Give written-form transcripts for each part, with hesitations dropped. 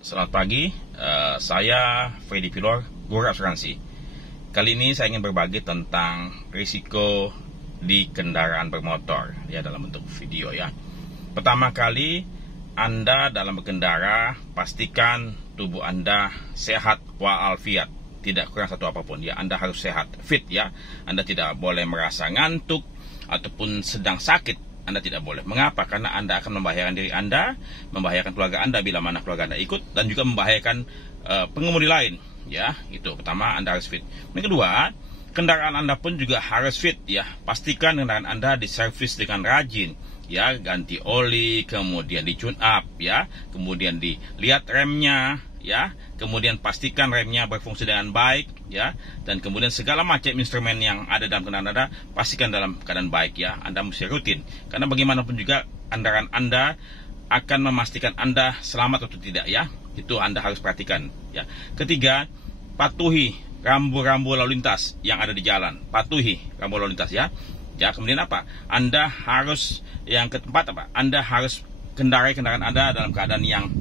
Selamat pagi, saya Freddy Pilor, guru asuransi. Kali ini saya ingin berbagi tentang risiko di kendaraan bermotor, ya, dalam bentuk video, ya. Pertama kali, Anda dalam berkendara, pastikan tubuh Anda sehat walafiat, tidak kurang satu apapun, ya. Anda harus sehat, fit, ya. Anda tidak boleh merasa ngantuk ataupun sedang sakit. Anda tidak boleh. Mengapa? Karena Anda akan membahayakan diri Anda, membahayakan keluarga Anda bila mana keluarga Anda ikut, dan juga membahayakan pengemudi lain. Ya, itu pertama, Anda harus fit. Yang kedua, kendaraan Anda pun juga harus fit. Ya, pastikan kendaraan Anda diservis dengan rajin. Ya, ganti oli, kemudian di tune up, ya, kemudian dilihat remnya, ya, kemudian pastikan remnya berfungsi dengan baik, ya, dan kemudian segala macam instrumen yang ada dalam kendaraan Anda pastikan dalam keadaan baik, ya. Anda mesti rutin, karena bagaimanapun juga kendaraan Anda akan memastikan Anda selamat atau tidak, ya. Itu Anda harus perhatikan, ya. Ketiga, patuhi rambu-rambu lalu lintas yang ada di jalan. Patuhi rambu lalu lintas, ya. Ya, kemudian apa? Anda harus, yang keempat apa? Anda harus kendarai kendaraan Anda dalam keadaan yang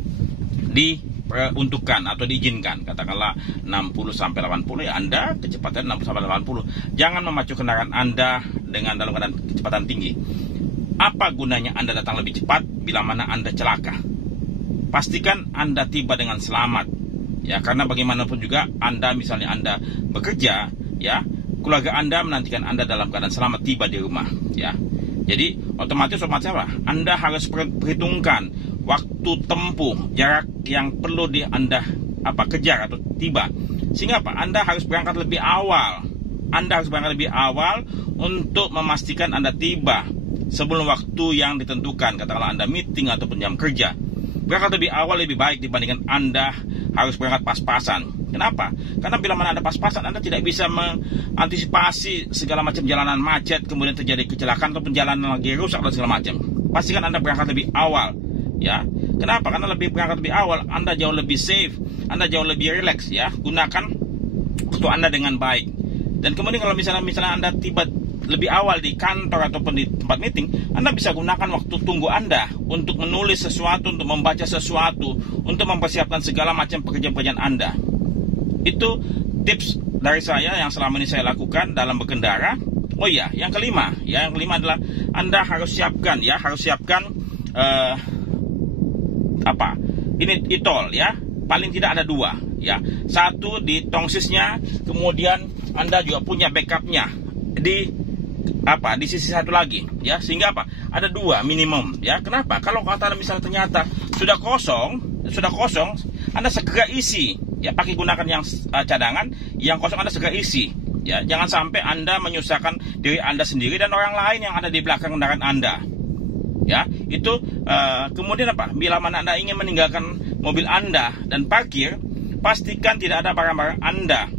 diperuntukkan atau diizinkan. Katakanlah 60-80, ya, Anda kecepatan 60-80. Jangan memacu kendaraan Anda dengan dalam keadaan kecepatan tinggi. Apa gunanya Anda datang lebih cepat bila mana Anda celaka? Pastikan Anda tiba dengan selamat. Ya, karena bagaimanapun juga misalnya Anda bekerja, ya, keluarga Anda menantikan Anda dalam keadaan selamat tiba di rumah, ya. Jadi otomatis apa? Anda harus perhitungkan waktu tempuh, jarak yang perlu Anda kejar atau tiba. Sehingga apa? Anda harus berangkat lebih awal. Anda harus berangkat lebih awal untuk memastikan Anda tiba sebelum waktu yang ditentukan. Katakanlah Anda meeting ataupun jam kerja. Berangkat lebih awal lebih baik dibandingkan Anda harus berangkat pas-pasan. Kenapa? Karena bila mana Anda pas-pasan, Anda tidak bisa mengantisipasi segala macam jalanan macet, kemudian terjadi kecelakaan ataupun jalanan lagi rusak dan segala macam. Pastikan Anda berangkat lebih awal, ya. Kenapa? Karena berangkat lebih awal, Anda jauh lebih safe, Anda jauh lebih relax, ya. Gunakan waktu Anda dengan baik. Dan kemudian kalau misalnya Anda tiba lebih awal di kantor ataupun di tempat meeting, Anda bisa gunakan waktu tunggu Anda untuk menulis sesuatu, untuk membaca sesuatu, untuk mempersiapkan segala macam pekerjaan-pekerjaan Anda. Itu tips dari saya yang selama ini saya lakukan dalam berkendara. Oh iya, yang kelima adalah Anda harus siapkan, ya, ini e-toll, ya. Paling tidak ada 2, ya. Satu di tongsisnya, kemudian Anda juga punya backupnya di sisi satu lagi, ya. Sehingga ada 2 minimum, ya. Kenapa? Kalau kata misalnya ternyata sudah kosong, Anda segera isi, ya. Pakai gunakan yang cadangan, yang kosong Anda segera isi, ya. Jangan sampai Anda menyusahkan diri Anda sendiri dan orang lain yang ada di belakang kendaraan Anda, ya. Itu kemudian bila mana Anda ingin meninggalkan mobil Anda dan parkir, pastikan tidak ada barang-barang Anda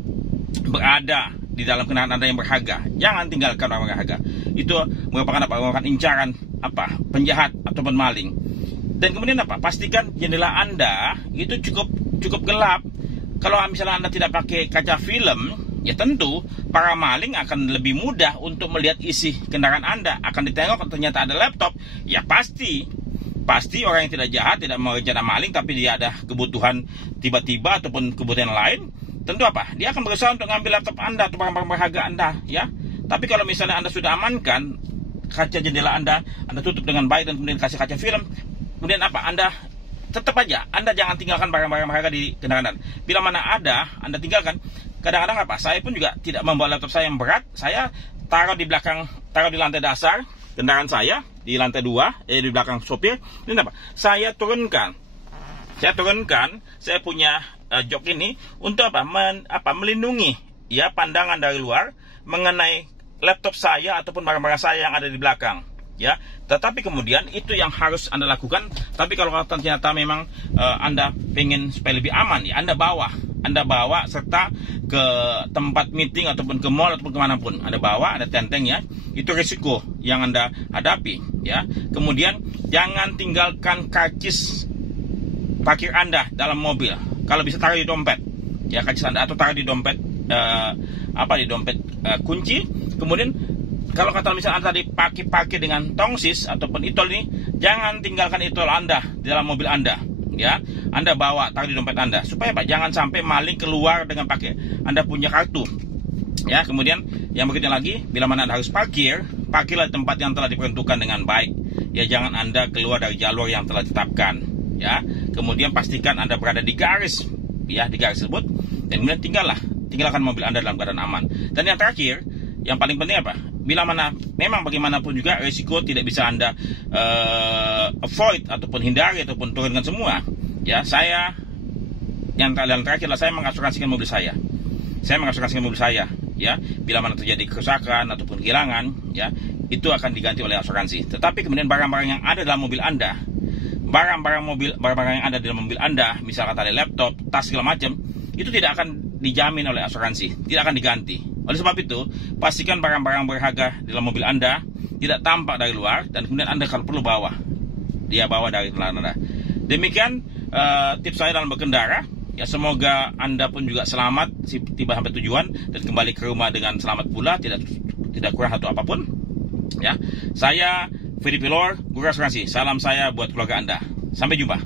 berada di dalam kendaraan Anda yang berharga. Jangan tinggalkan barang berharga. Itu merupakan incaran penjahat ataupun maling. Dan kemudian pastikan jendela Anda itu cukup gelap. Kalau misalnya Anda tidak pakai kaca film, ya tentu para maling akan lebih mudah untuk melihat isi kendaraan Anda. Akan ditengok ternyata ada laptop, ya pasti orang yang tidak jahat, tidak mau rencana maling, tapi dia ada kebutuhan tiba-tiba ataupun kebutuhan lain. Tentu dia akan berusaha untuk ngambil laptop Anda atau barang-barang berharga Anda, ya. Tapi kalau misalnya Anda sudah amankan kaca jendela Anda tutup dengan baik dan kemudian kasih kaca film, kemudian Anda tetap aja Anda jangan tinggalkan barang-barang berharga di kendaraan Anda. Bila mana Anda tinggalkan. Kadang-kadang saya pun juga tidak membawa laptop saya yang berat. Saya taruh di lantai dasar kendaraan saya, di lantai 2, di belakang sopir. Ini saya turunkan. Saya punya jok ini untuk melindungi, ya, pandangan dari luar mengenai laptop saya ataupun barang-barang saya yang ada di belakang, ya. Tetapi kemudian itu yang harus Anda lakukan. Tapi kalau ternyata memang Anda pengen supaya lebih aman, ya, Anda bawa serta ke tempat meeting ataupun ke mall ataupun kemanapun. Anda bawa, ada tenteng, ya. Itu risiko yang Anda hadapi, ya. Kemudian jangan tinggalkan karcis parkir Anda dalam mobil. Kalau bisa taruh di dompet, ya, karcis Anda, atau taruh di dompet kunci. Kemudian kalau kata misalnya Anda dipakai dengan tongsis ataupun e-toll ini, jangan tinggalkan e-toll Anda di dalam mobil Anda, ya, Anda bawa, taruh di dompet Anda, supaya apa? Jangan sampai maling keluar dengan pakai Anda punya kartu. Ya, kemudian yang berikutnya lagi, bila mana Anda harus parkir, parkirlah di tempat yang telah diperuntukkan dengan baik. Ya, jangan Anda keluar dari jalur yang telah ditetapkan. Ya, kemudian pastikan Anda berada di garis, ya, di garis tersebut, dan kemudian tinggalkan mobil Anda dalam keadaan aman. Dan yang terakhir, yang paling penting apa? Bila mana memang bagaimanapun juga risiko tidak bisa Anda avoid ataupun hindari ataupun turunkan semua. Ya, yang terakhir adalah saya mengasuransikan mobil saya. Saya mengasuransikan mobil saya. Ya, bila mana terjadi kerusakan ataupun kehilangan, ya, itu akan diganti oleh asuransi. Tetapi kemudian barang-barang yang ada dalam mobil Anda, barang-barang yang ada dalam mobil Anda, misalkan tadi laptop, tas segala macam, itu tidak akan dijamin oleh asuransi, tidak akan diganti. Oleh sebab itu, pastikan barang-barang berharga dalam mobil Anda tidak tampak dari luar, dan kemudian Anda kalau perlu bawa dari kendaraan Anda. Demikian tips saya dalam berkendara. Ya, semoga Anda pun juga selamat tiba sampai tujuan dan kembali ke rumah dengan selamat pula, tidak kurang satu apapun. Ya, saya Ferry Pilor, Guru Asuransi. Salam saya buat keluarga Anda. Sampai jumpa.